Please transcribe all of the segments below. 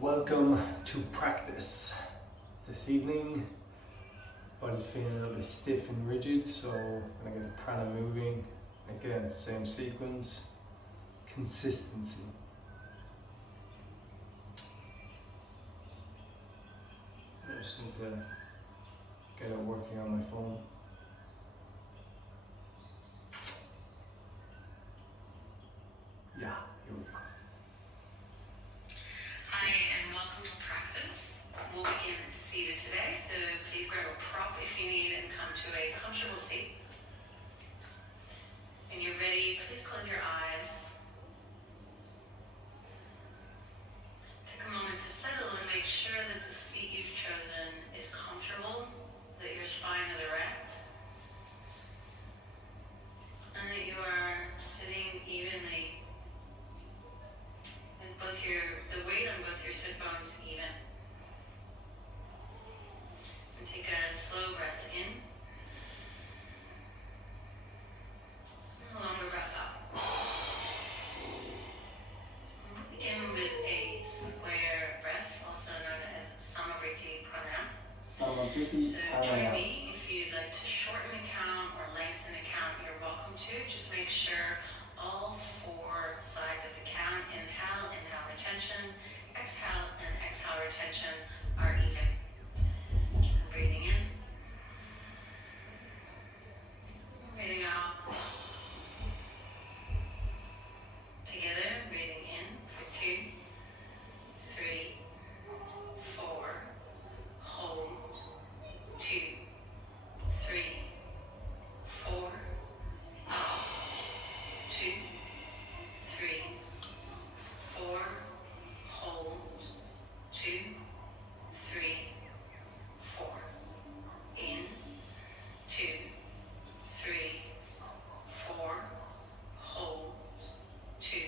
Welcome to practice. This evening, body's feeling a little bit stiff and rigid, so I'm gonna get the prana moving. Again, same sequence, consistency. I just need to get it working on my phone. Yeah, here we go. Hi, and welcome to practice. We'll begin seated today, so please grab a prop if you need and come to a comfortable seat. When you're ready, please close your eyes. Take a moment to settle and make sure that the seat you've chosen is comfortable, that your spine is erect, and that you are sitting evenly. And the weight on both your sit bones even. And take a slow breath in. And a longer breath out. We'll begin with a square breath, also known as Samavriti Pranayama. Samavriti So join me if you'd like to shorten the count or lengthen the count, you're welcome to. Just make sure all four sides of the count, inhale retention, exhale and exhale retention are even. Breathing in, breathing out. Together, breathing in for 2, 3, 4, hold, 2, 3, 4, out, 2, 3, 4, hold, 2, 3, 4, in, 2, 3, 4, hold, 2,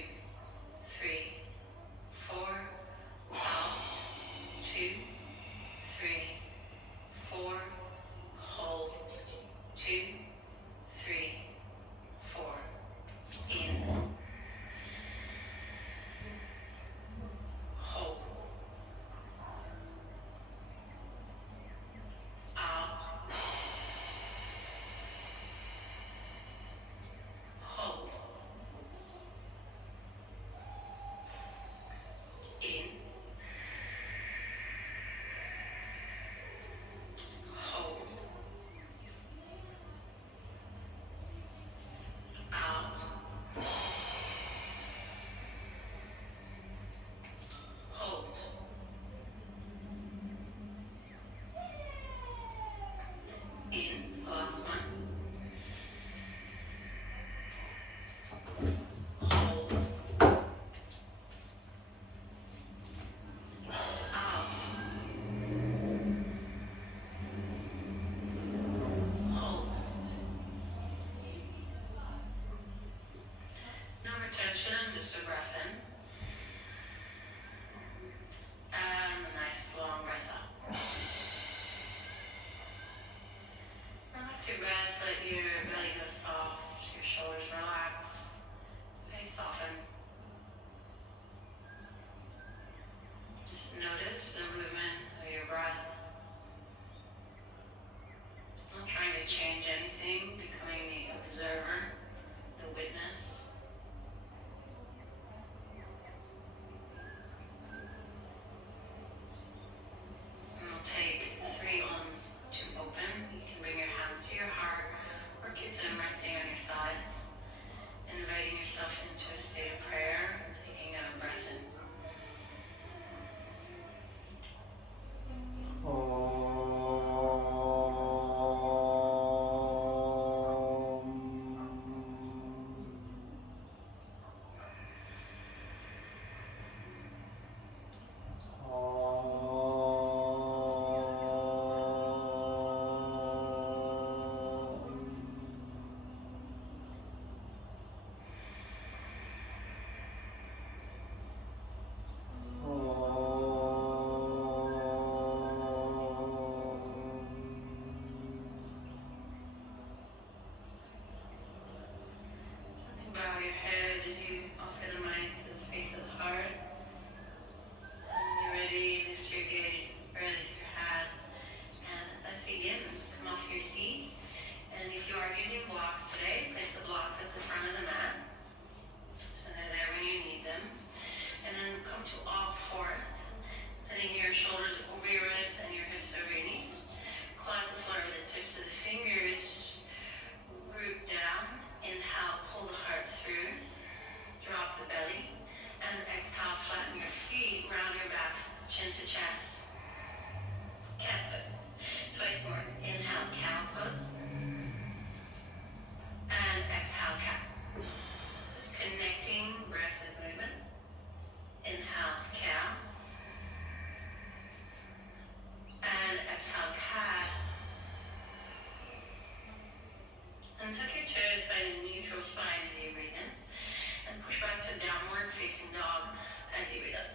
dog as you breathe up.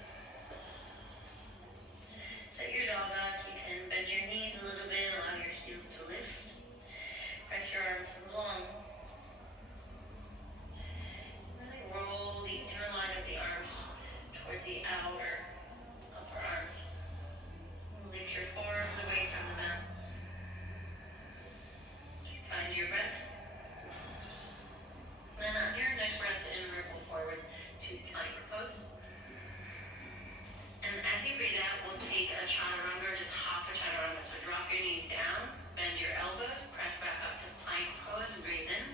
Set your dog up. You can bend your knees a little bit, allow your heels to lift. Press your arms long. Really roll the inner line of the arms towards the outer upper arms. Lift your forearms away from the mat. Find your breath. Then on your next breath in, ripple forward to plank pose. And as you breathe out, we'll take a chaturanga, or just half a chaturanga. So drop your knees down, bend your elbows, press back up to plank pose, breathe in,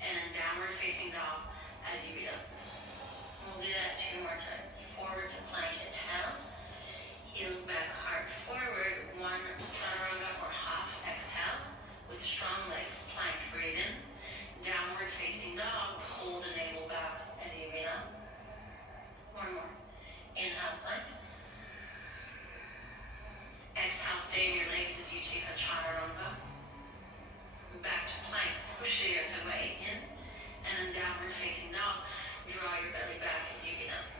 and then downward facing dog as you breathe up. We'll do that 2 more times. Forward to plank, inhale. Heels back, heart forward, 1 chaturanga or half exhale. With strong legs, plank, breathe in. Downward facing dog, pull the navel back as you breathe out. 1 more. Inhale, plank. Exhale, stay in your legs as you take a chaturanga. Back to plank, push the earth away, in. And then downward facing dog, draw your belly back as you breathe out.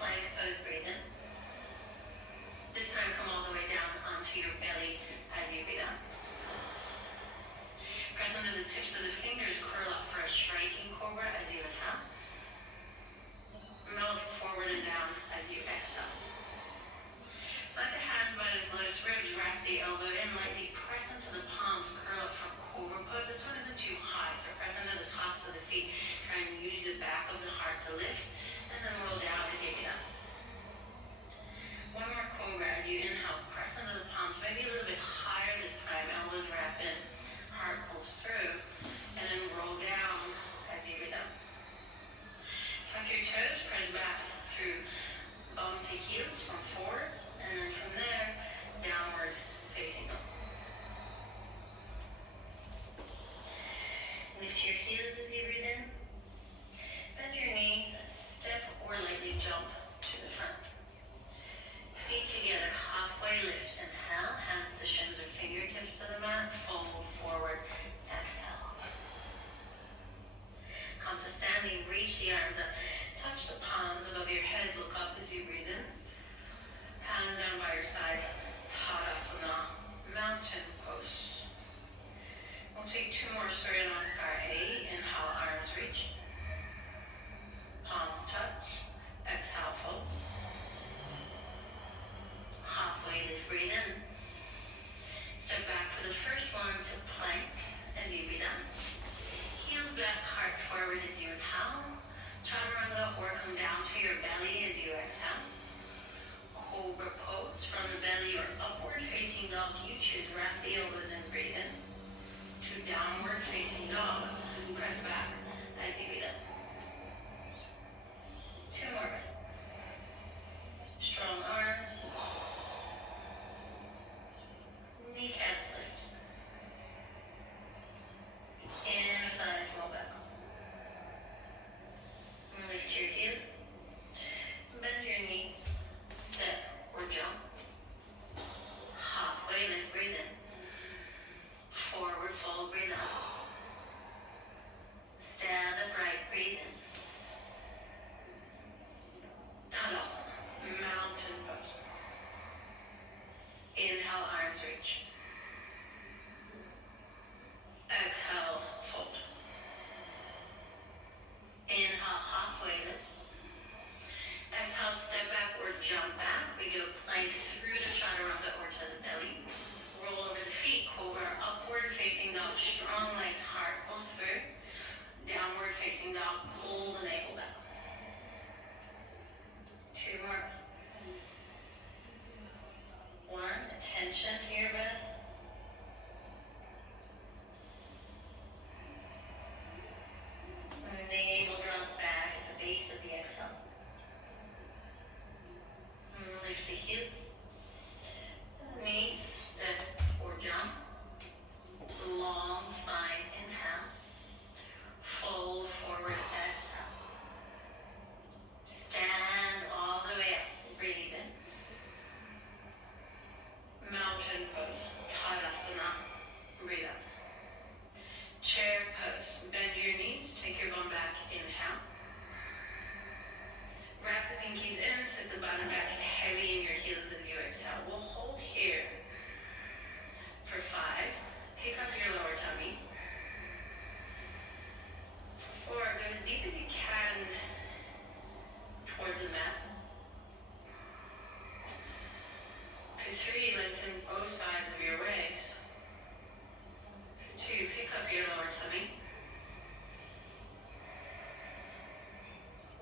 Plank pose, breathe in. This time come all the way down onto your belly as you breathe out. Press under the tips of the fingers, curl up for a striking cobra as you inhale. Melt forward and down as you exhale. Slide the hands by the lowest ribs, wrap the elbow in, lightly press into the palms, curl up for cobra pose. This one isn't too high, so press into the tops of the feet. Try and use the back of the heart to lift, and then roll down as you get up. 1 more cobra as you inhale, press into the palms, maybe a little bit higher this time, elbows wrap in, heart pulls through, and then roll down as you breathe out. Tuck your toes, press back through bum to heels from forwards, and then from there, downward facing dog. Lift your heels as you breathe in. Bend your knees, step or lightly jump to the front. Feet together, halfway lift, inhale, hands to shins or fingertips to the mat, fold forward, exhale. Come to standing, reach the arms up, touch the palms above your head, look up as you breathe in. Hands down by your side, Tadasana, mountain pose. We'll take 2 more Surya Namaskar A, inhale, arms reach. Palms touch, exhale, fold. Halfway lift, breathe in. Step back for the first one to plank as you breathe in. Heels back, heart forward as you inhale. Chaturanga or come down to your belly as you exhale. Cobra pose from the belly or upward facing dog. You choose, wrap the elbows and breathe in. To downward facing dog. Press back as you breathe in. 2 more breaths. Strong arms. Kneecaps lift. Inner thighs roll back. Lift your heels. Bend your knees. Step or jump. Halfway lift, breathe in. Forward fold, breathe out. Stand upright, breathe in. Tadasana, mountain pose. Inhale, arms reach. Exhale, fold. Inhale, halfway lift. Exhale, step back or jump back. We go plank through to chaturanga or to the belly. Roll over the feet, cobra, upward facing dog, strong legs, heart pulls through. Downward facing dog, pull the navel back. 2 more breaths. 1, attention to your breath. Navel drop back at the base of the exhale. Lift the heels. Knees, step or jump. Long spine, inhale. Fold forward, exhale.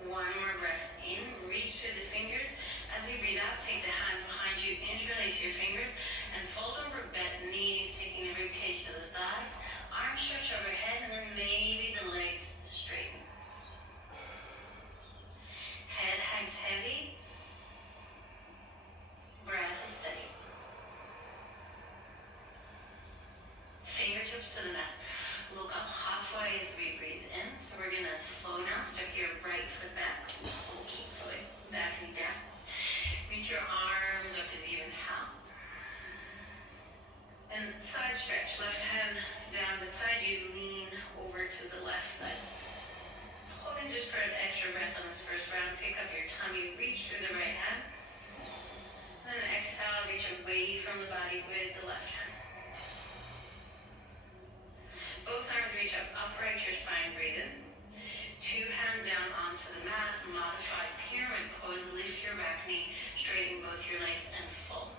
One more breath in, reach through the fingers. As you breathe out, take the hands behind you, interlace your fingers, and fold over bent knees, taking the rib cage to the thighs. Arms stretch overhead, and then maybe the legs straighten. Head hangs heavy. Breath is steady. Fingertips to the mat. Look up halfway as we breathe in. So we're going to flow now. Step your right foot back. Keep flowing. Back knee down. Reach your arms up as you inhale. And side stretch. Left hand down beside you. Lean over to the left side. Holding just for an extra breath on this first round. Pick up your tummy. Reach through the right hand. And then exhale. Reach away from the body with the left hand. Both arms reach up, upright your spine, breathe in. Two hands down onto the mat, modified pyramid pose, lift your back knee, straighten both your legs and full.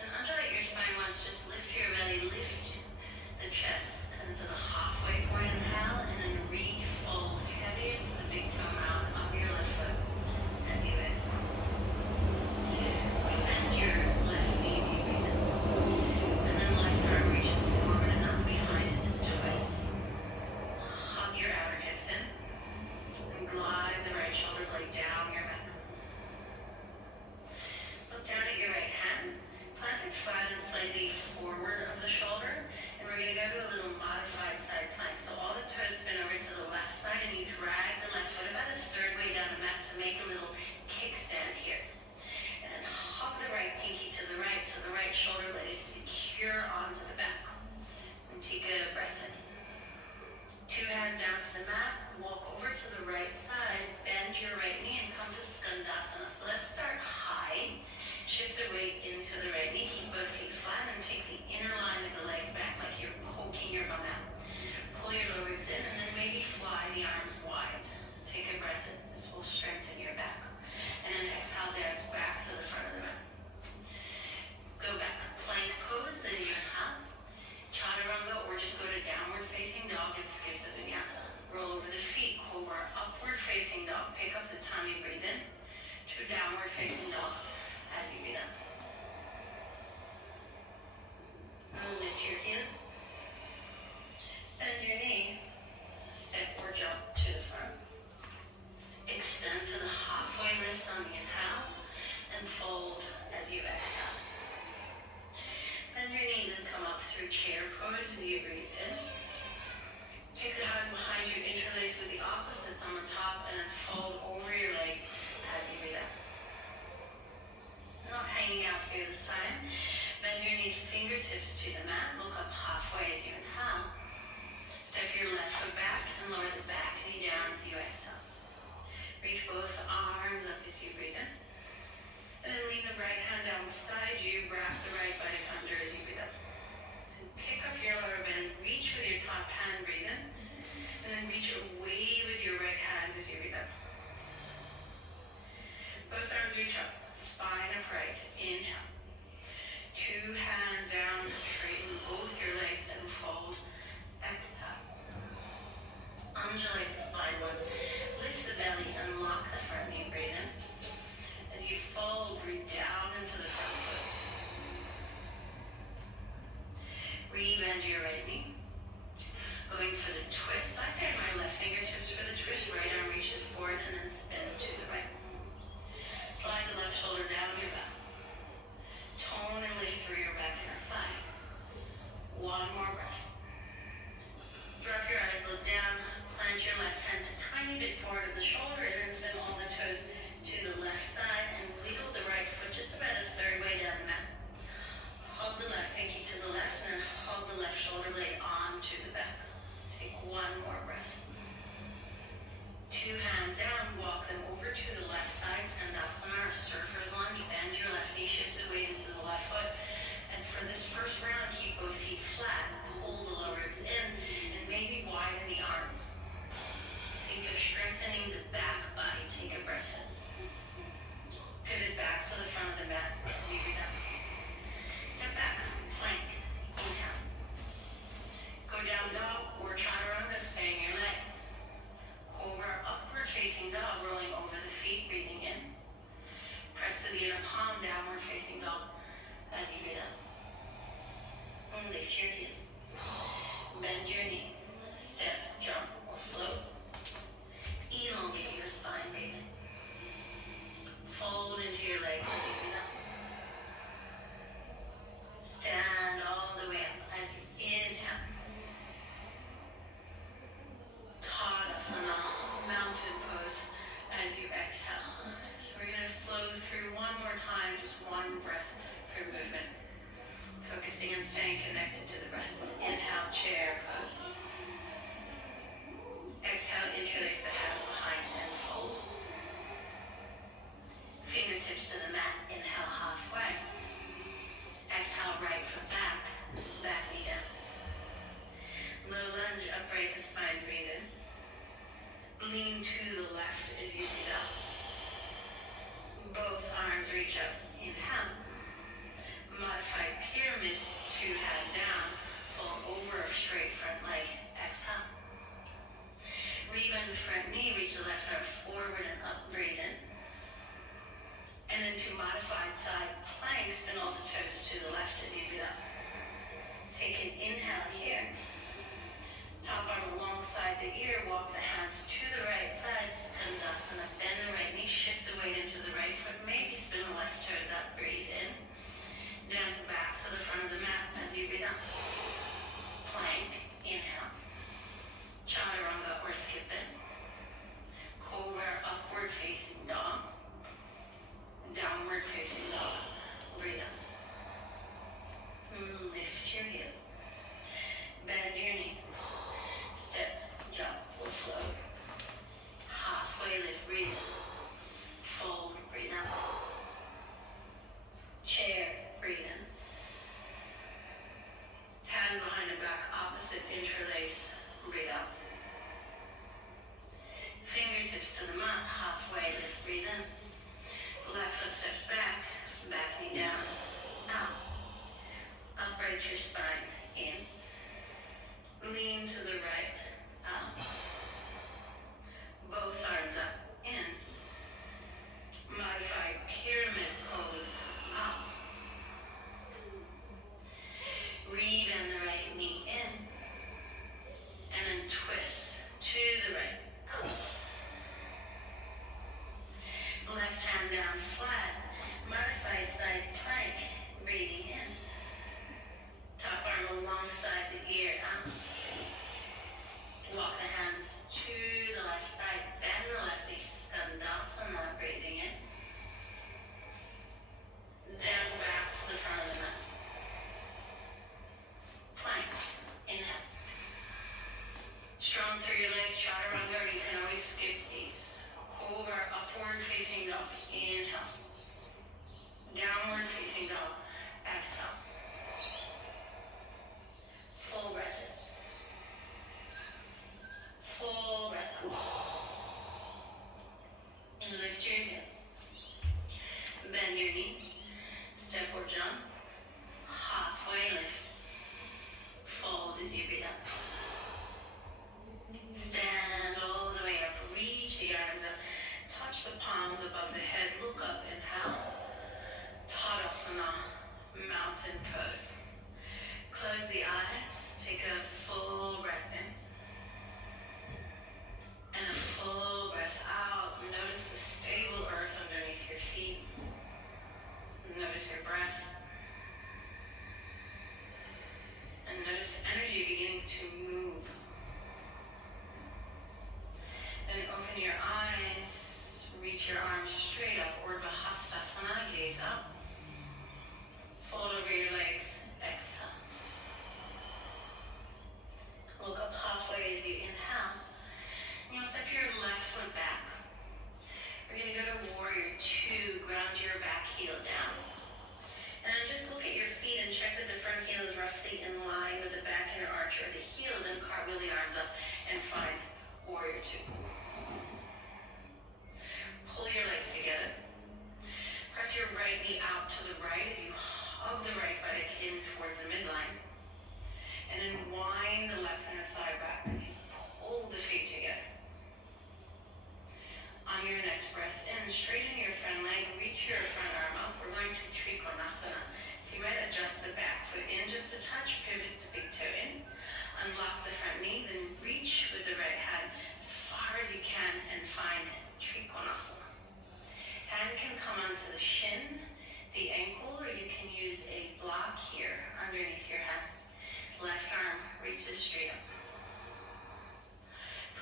Then undulate your spine once, just lift your belly, lift the chest, and to the halfway point, inhale, and then re-fold heavy into the big toe mound of your left foot as you exhale. Bend your left knee as you breathe in. And then left arm reaches forward enough, we find a twist. Hug your outer hips in. And glide the right shoulder blade down your back. Look down at your right hand. Plant it flat and slightly forward of the shoulder. And we're going to go to a little modified side plank. So all the toes spin over to the left side and you drag the left foot about a third way down the mat to make a little kickstand here. And then hug the right pinky to the right so the right shoulder blade is secure onto the back. And take a breath in. Two hands down to the mat. Walk over to the right side. Bend your right knee and come to Skandasana. So let's start high. Shift the weight into the right knee. Keep both feet flat and take the inner line of the legs back like you're poking your bum out. Pull your lower ribs in and then maybe fly the arms wide. Take a breath in. This will strengthen your back. And then exhale, dance back to the front of the mat. Go back. Plank pose as you inhale. Chaturanga, or just go to downward facing dog and skip the vinyasa. Roll over the feet. Cobra, upward facing dog. Pick up the tummy, breathe in. To downward facing dog as you breathe in. And lift your heels. Bend your knee. Step or jump to the front. Extend to the halfway lift on the inhale. And fold as you exhale. Bend your knees and come up through chair pose as you breathe in. Take the hands behind you, interlace with the opposite thumb on top, and then fold over your legs as you breathe out. Not hanging out here this time. Bend your knees, fingertips to the mat. Look up halfway as you inhale. Step your left foot back and lower the back knee down as you exhale. Reach both arms up as you breathe in. And then lean the right hand down beside you. Wrap the right body under as you breathe up. And pick up your lower bend. Reach with your top hand, breathe in. And then reach away with your right hand as you breathe up. Both arms reach up. Spine upright. Inhale. Two hands down. Straighten both your legs and fold. Exhale. Undulate the spine once. Lift the belly. Unlock the front knee. Breathe in. As you fold, breathe down into the front foot. Re-bend your right knee. Going for the twist. I stand my left fingertips for the twist. Right arm reaches forward and then spin to the right. Slide the left shoulder down your back. Tone and lift through your back inner thigh. One more breath. Drop your eyes, look down. Plant your left hand a tiny bit forward of the shoulder and then spin all the toes to the left side and wiggle the right foot just about a third way down the mat. Hug the left pinky to the left and then hug the left shoulder blade on your exhale. So we're going to flow through one more time, just one breath per movement. Focusing on staying connected to the breath. Inhale, chair pose. Exhale, interlace the hands behind and fold. Fingertips to the mat, inhale halfway. Exhale, right foot back, back knee down. Low lunge, upright the spine, breathe in. Lean to the left as you breathe out. Both arms reach up, inhale. Modified pyramid, two hands down, fall over straight front leg, exhale. Rebend the front knee, reach the left arm forward and up, breathe in. And then to modified side plank, spin all the toes to the left as you breathe out. Take an inhale here. Top arm alongside the ear, walk the hands to the right side, Skandasana, bend the right knee, shift the weight into the right foot, maybe spin the left toes up, breathe in. Dance back to the front of the mat as you breathe out. Plank, inhale. Chaturanga or skip it. Cobra, upward facing dog. Downward facing dog. Breathe out. Lift your heels. Bend your knee. Step, jump, or float. Halfway lift, breathe in. Fold, breathe out. Chair, breathe in. Hands behind the back, opposite interlace, breathe out. Fingertips to the mat, halfway lift, breathe in. Left foot steps back, back knee down, out. Upright your spine, in. Lean to the right, out. Both arms up, in. Modified pyramid pose, out. Rebend the right knee in. And then twist to the right, out. Left hand down flat, modified side plank, breathing in. Top arm alongside the ear, out. Walk the hands to the left side, bend the left knee, Skandasana, breathing in. Dance back to the front of the mat. Plank, inhale. Strong through your legs, chaturanga, you can always skip these. Cobra, upward facing dog, inhale. Downward facing dog, exhale. Full breath in. Full breath out. Lift your hip. Bend your knee. Step or jump. Halfway lift. Fold as you breathe out. Stand all the way up. Reach the arms up. Touch the palms above the head. Look up. Inhale. Tadasana. Mountain pose. Close the eyes. Take a full breath in. And a full breath out. Notice the stable earth underneath your feet. Notice your breath. And notice energy beginning to move. Then open your eyes. Reach your arms straight up. Urdhva Hastasana. Gaze up. Fold over your legs. Exhale. Look up halfway as you inhale. And you'll step your left foot back. We're going to go to warrior two. Ground your back heel down. And then just look at your feet and check that the front heel is roughly in line with the back inner arch or the heel. Then cartwheel the arms up and find warrior two. Pull your legs together. Press your right knee out to the right as you hug the right buttock in towards the midline. And then wind the left inner thigh back as you pull the feet together. On your next breath in, straighten your front leg, reach your front arm up. We're going to Trikonasana. So you might adjust the back foot in just a touch, pivot the big toe in, unlock the front knee, then reach with the right hand as far as you can and find Trikonasana. Hand can come onto the shin, the ankle, or you can use a block here underneath your hand. Left arm reaches straight up.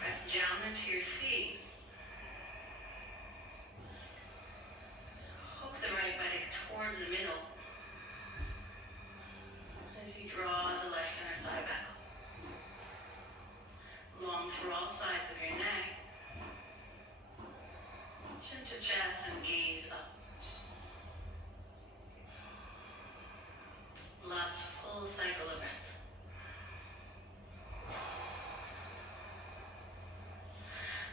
Press down into your feet. Chin to chest and gaze up. Last full cycle of breath.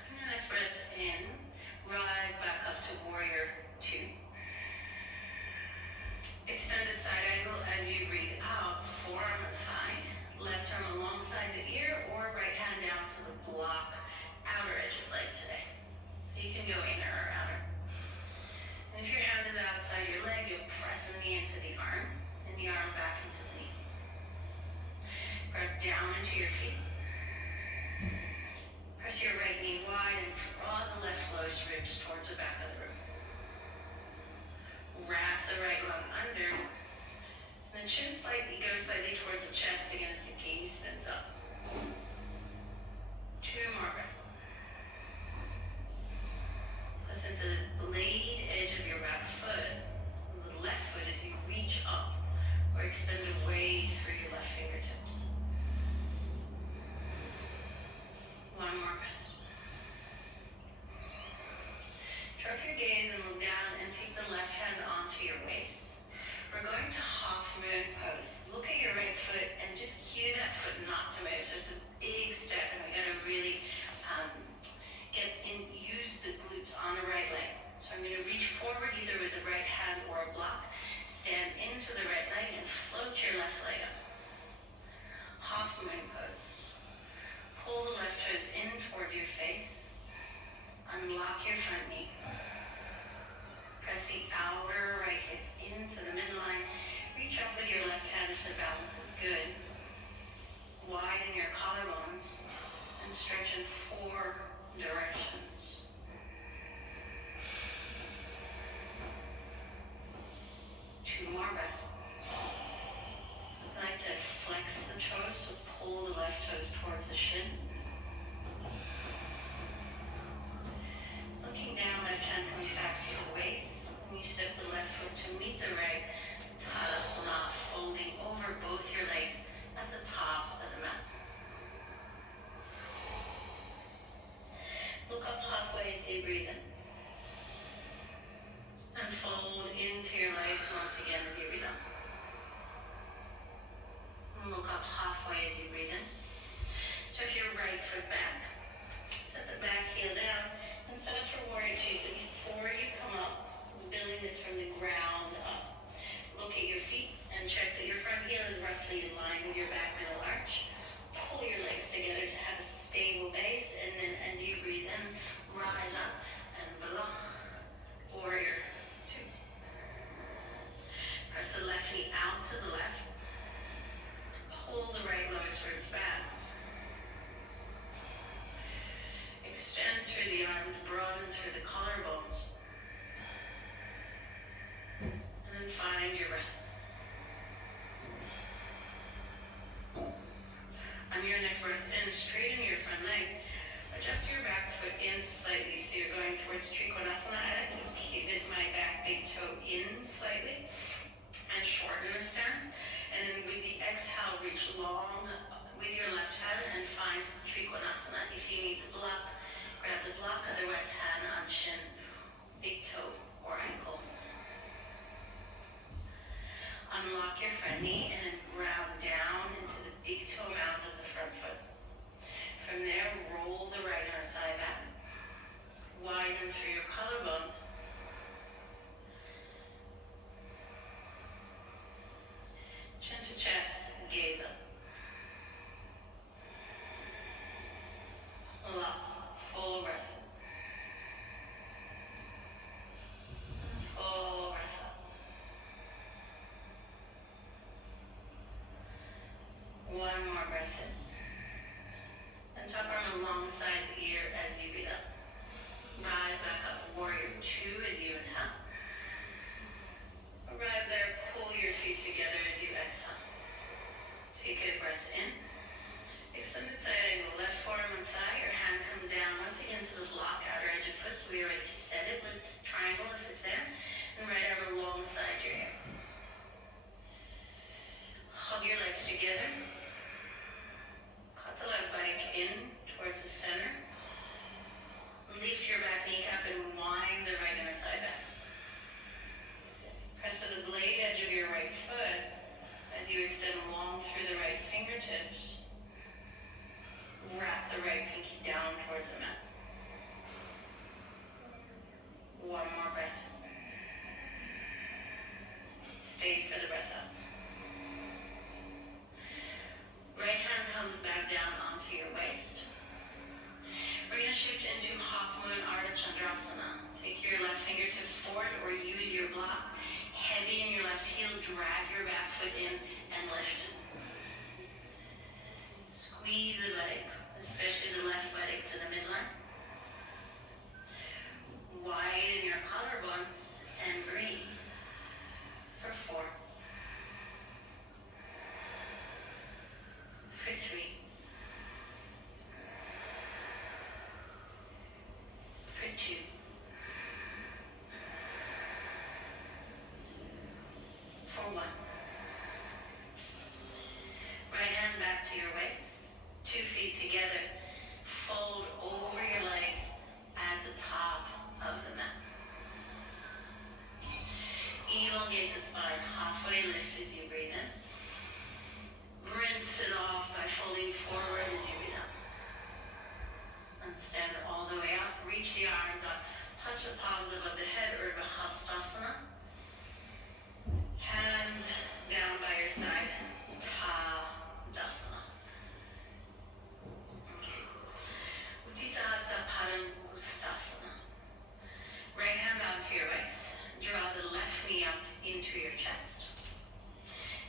And your next breath in, rise back up to warrior two. Extended side angle as you breathe out, forearm and thigh, left arm alongside the ear or right hand down to the block, outer edge of leg today. You can go inner or outer. And if your hand is outside your leg, you'll press the knee into the arm and the arm back into the knee. Press down into your feet. Press your right knee wide and draw the left lowest ribs towards the back of the room. Wrap the right lung under. And the chin goes slightly towards the chest again as the gaze sends up. 2 more breaths. Listen to the blade edge of your back foot, the left foot as you reach up or extend away through your left fingertips. 1 more breath. Drop your gaze and look down and take the left hand onto your waist. We're going to half moon pose. Look at your right foot and just cue that foot not to move. So it's a big step and we gotta really use the glutes on the right leg. So I'm gonna reach forward either with the right hand or a block, stand into the right leg and float your left leg up. Half moon pose. Pull the left toes in toward your face. Unlock your front knee. Press the outer right hip into the midline. Reach up with your left hand if the balance is good. Widen your collarbones and stretch in 4 directions. 2 more breaths. I like to flex the toes, so pull the left toes towards the shin. Looking down, left hand comes back to the waist. And you step the left foot to meet the right. Tadasana, folding over both your legs at the top of the mat. Look up halfway as you breathe in. And fold into your legs once again as you breathe out. And look up halfway as you breathe in. Step your right foot back. Set the back heel down and set up for warrior two. So before you come up, building this from the ground up. Look at your feet and check that your front heel is roughly in line with your back middle arch. Pull your legs together to have a stable base, and then as you breathe in, rise up and below. Warrior two. Press the left knee out to the left. Pull the right lowest ribs back. Extend through the arms, broaden through the collarbones. And then find your breath. On your next breath in, straighten your front leg. Adjust your back foot in slightly so you're going towards Trikonasana. I like to pivot my back big toe in slightly and shorten the stance. And then with the exhale, reach long with your left hand and find Trikonasana. If you need the block, grab the block, otherwise hand on shin, big toe or ankle. Unlock your front knee and then ground down into the big toe mound of the front foot. From there, roll the right inner thigh back. Widen through your collarbones. Chin to chest, gaze up. Lots. Virasana. Take your left fingertips forward or use your block. Heavy in your left heel, drag your back foot in and lift. Squeeze the buttock, especially the left buttock to the midline. Widen your collarbones and breathe for 4, for 3, for 2, for 1. Right hand back to your waist, 2 feet together, fold over your legs at the top of the mat. Elongate the spine, halfway lift as you breathe in. Rinse it off by folding forward as you breathe out. And stand all the way up, reach the arms up, touch the palms above the head, Urdhva Hastasana. Hands down by your side, Tadasana. Okay. Utthita Padangusthasana. Right hand onto your waist. Draw the left knee up into your chest.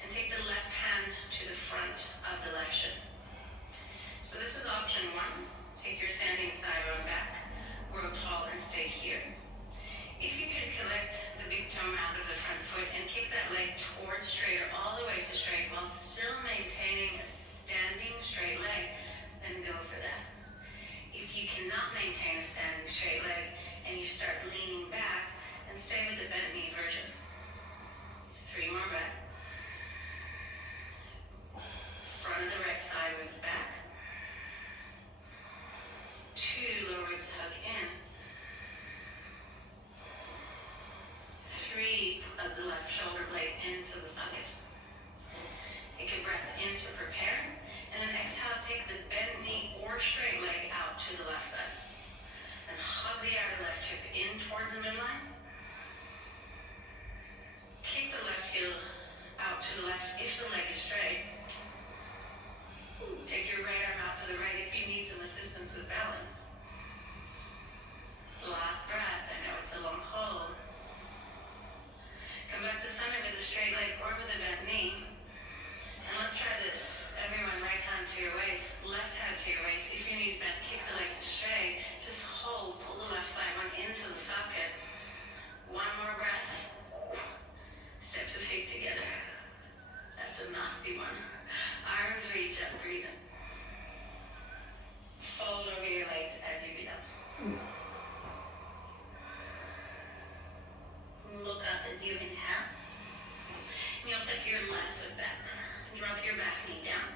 And take the left hand to the front of the left shin. So this is option 1. Take your standing thigh bone back. Grow tall and stay here. If you can collect the big toe mound of the front foot and kick that leg towards straight or all the way to straight while still maintaining a standing straight leg, then go for that. If you cannot maintain a standing straight leg and you start leaning back, then stay with the bent knee version. 3 more breaths. Front of the right thigh moves back. 2 lowards hug in. 3, plug the left shoulder blade into the socket. Take a breath in to prepare, and then exhale, take the bent knee or straight leg out to the left side. And hug the outer left hip in towards the midline. Kick the left heel out to the left if the leg is straight. Take your right arm out to the right if you need some assistance with balance. Last breath, I know it's a long hold. Come back to center with a straight leg or with a bent knee. And let's try this. Everyone, right hand to your waist, left hand to your waist. If your knee's bent, kick the leg to straight. Just hold, pull the left thigh bone into the socket. 1 more breath. Step the feet together. That's a nasty one. Arms reach up, breathe in. Fold over your legs as you breathe out. Look up as you inhale. And you'll step your left foot back. Drop your back knee down.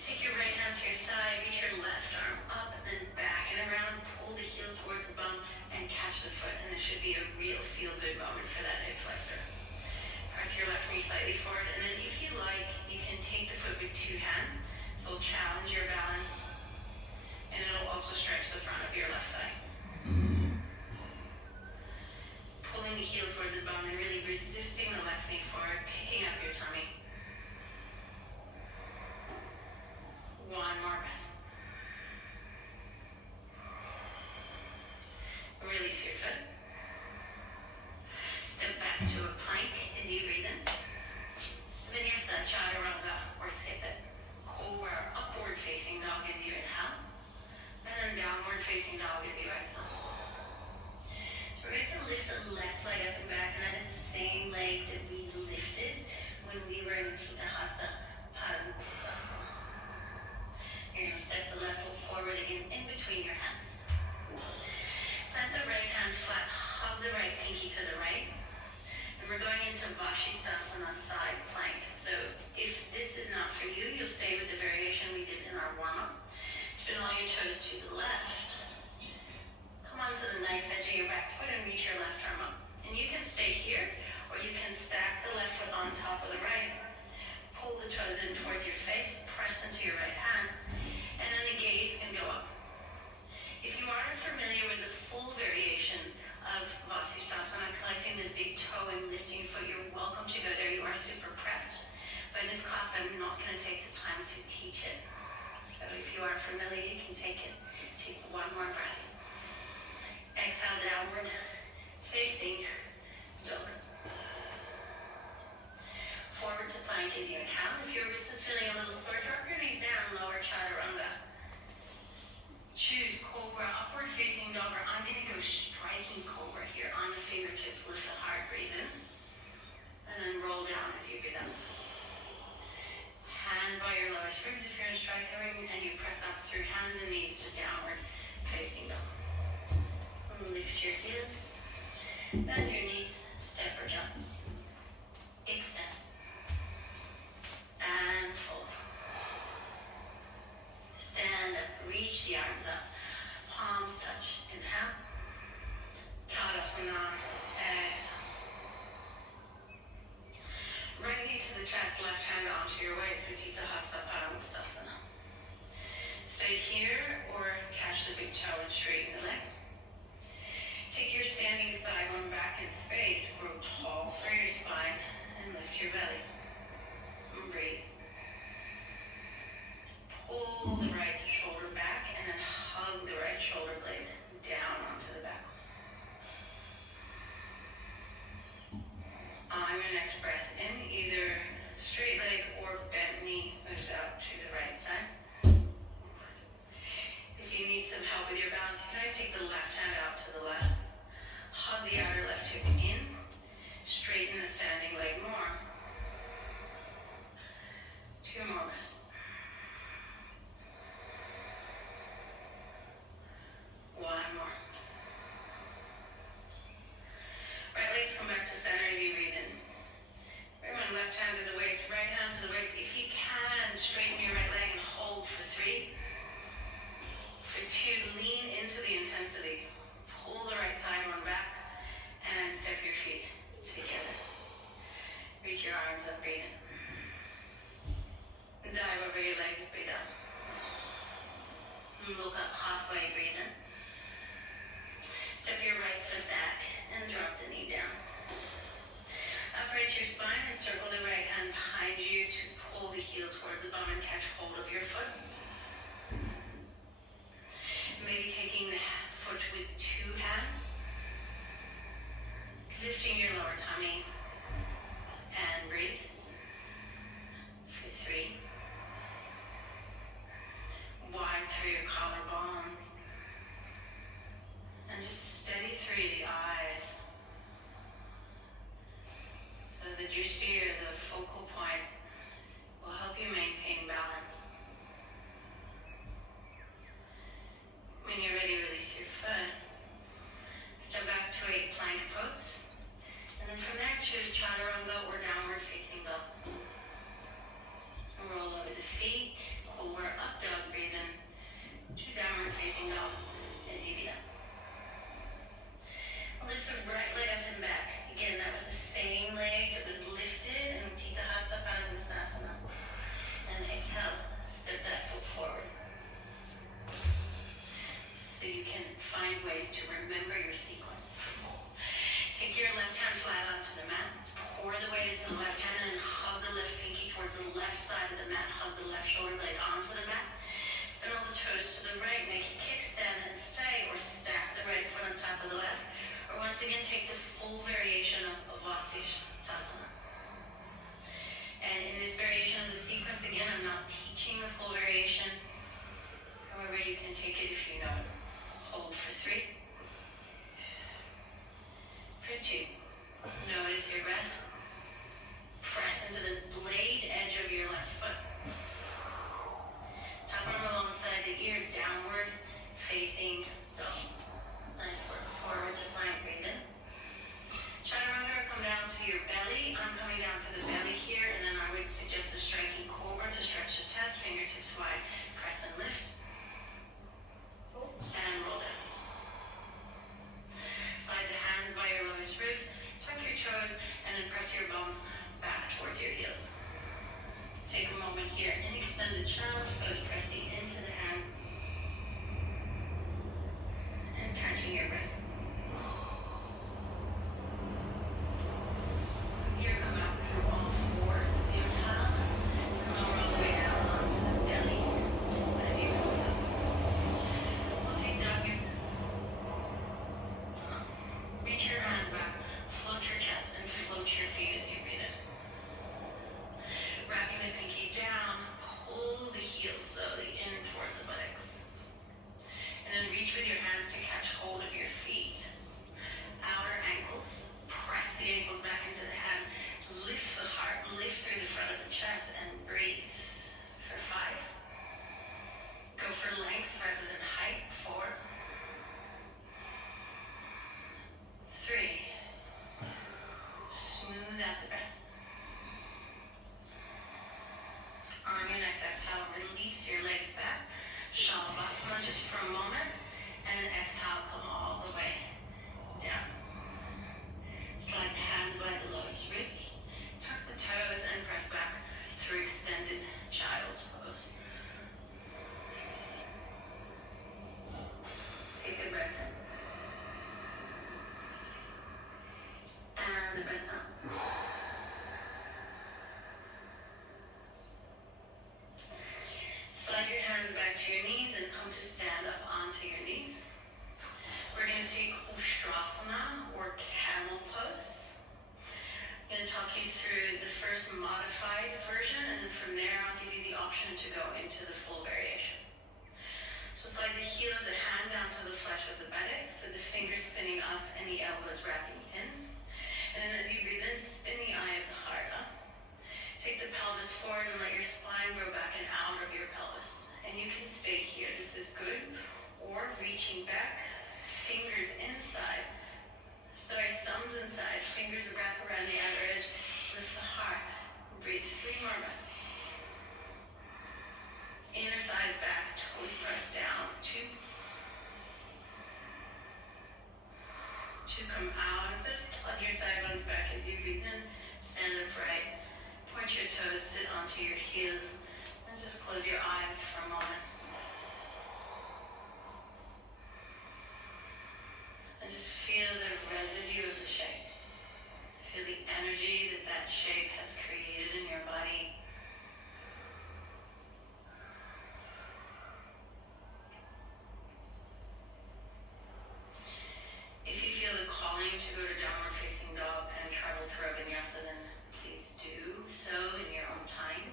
Take your right hand to your thigh, reach your left arm up and then back and around. Pull the heel towards the bum and catch the foot. And this should be a real feel-good moment for that hip flexor. Press your left knee slightly forward, and then if you like, you can take the foot with 2 hands. So it'll challenge your balance, and it'll also stretch the front of your left thigh. Pulling the heel towards the bum and really resisting the left knee forward, picking up your tummy. 1 more breath. Release your foot. Step back to a plank as you breathe in. Vinyasa Chaturanga, or skip it. Cobra, upward facing dog as you inhale. And then downward facing dog as you exhale. So we're going to lift the left leg up and back, and that is the same leg that we lifted when we were in Utthita Padangusthasana. You're going to step the left foot forward again in between your hands. Plant the right hand flat, hug the right pinky to the right. And we're going into Vashisthasana side plank. So if this is not for you, you'll stay with the variation we did in our warm-up. Spin all your toes to the left. Come onto the nice edge of your back foot and reach your left arm up. And you can stay here, or you can stack the left foot on top of the right. Pull the toes in towards your face, press into your right hand, and then the gaze can go up. If you aren't familiar with the full variation of Vashisthasana, collecting the big toe and lifting your foot, you're welcome to go there. You are super prepped. But in this class, I'm not going to take the time to teach it. So if you are familiar, you can take it. Take 1 more breath. Exhale facing dog, or I'm gonna go striking cobra here on the fingertips. Lift the heart, breathe in, and then roll down as you breathe out. Hands by your lowest ribs if you're in striking, and you press up through hands and knees to downward facing dog. Lift your heels, bend your knees, step or jump. Extend. And fold. Stand up, reach the arms up, palms touch. Inhale. Tadasana. Exhale. Right knee to the chest, left hand onto your waist, Utthita Hasta Padangusthasana. Stay here or catch the big toe and straighten the leg. Take your standing thigh bone back in space, grow tall through your spine, and lift your belly. And breathe. Pull the right shoulder back and then hug the right shoulder blade down onto the back. On your next breath in, either straight leg or bent knee moves out to the right side. If you need some help with your balance, you can always take the left hand out to the left. Hug the outer left hip in, straighten the standing leg more. 2 more breaths. One more. Right legs come back to center as you breathe in. Everyone, left hand to the waist, right hand to the waist. If you can, straighten your right leg and hold for 3. For 2, lean into the intensity. Pull the right thigh bone back and step your feet together. Reach your arms up, breathe in. Dive over your legs, breathe out. Look up halfway, breathe in. Step your right foot back and drop the knee down. Upright your spine and circle the right hand behind you to pull the heel towards the bum and catch hold of your foot. Maybe taking the foot with 2 hands. Lifting your lower tummy and breathe for 3. Wide through your collarbones and just steady through the eyes. So the drishti, the focal point, will help you maintain balance. When you're ready, release your foot. Step back to a plank pose. And then from there, choose chaturanga or downward facing dog. Roll over the feet, cobra up dog, breathe in to downward facing dog as you breathe out. Lift the right leg up and back. Again, that was the same leg that was lifted in Utthita Hasta Padangusthasana. And exhale, step that foot forward. So you can find ways to remember your sequence. Take your left hand flat onto the mat. Pour the weight into the left hand and hug the left pinky towards the left side of the mat. Hug the left shoulder blade onto the mat. Spin all the toes to the right. Make a kickstand and stay, or stack the right foot on top of the left. Or once again, take the full variation of Vasisthasana. And in this variation of the sequence, again, I'm not teaching the full variation. However, you can take it if you know it. Hold for 3. For 2. Notice your breath. Press into the blade edge of your left foot. Top arm alongside the ear, downward facing dog. Nice work. Forward to plank, breathe in. Chaturanga, come down to your belly. I'm coming down to the belly here, and then I would suggest the striking cobra to stretch the chest, fingertips wide, press and lift. to go into the full variation. So slide the heel of the hand down to the flesh of the buttocks with the fingers spinning up and the elbows wrapping in. And then as you breathe in, spin the eye of the heart up. Take the pelvis forward and let your spine grow back and out of your pelvis. And you can stay here, this is good. Or reaching back, fingers inside. Thumbs inside, fingers wrap around the outer edge. Lift the heart. Breathe 3 more breaths. Inner thighs back, toes press down. 2. 2, come out of this. Plug your thigh bones back as you breathe in. Stand upright. Point your toes, sit onto your heels. And just close your eyes for a moment. And just feel the residue of the shape. Feel the energy that that shape has created in your body. If you feel the calling to go to downward facing dog and travel through Vinyasa, then please do so in your own time.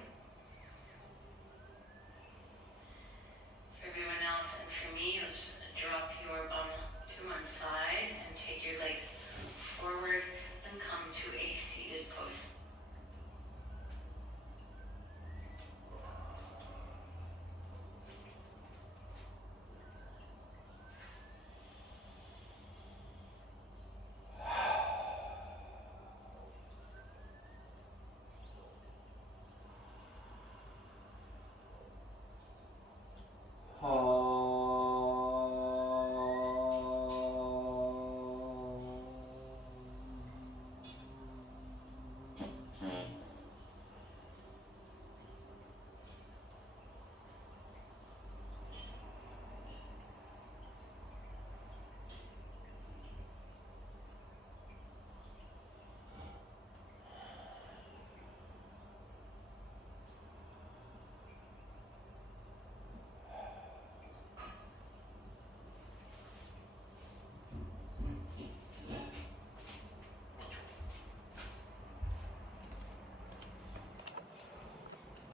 For everyone else and for me, you'll just drop your bum to one side and take your legs forward and come to a seated pose.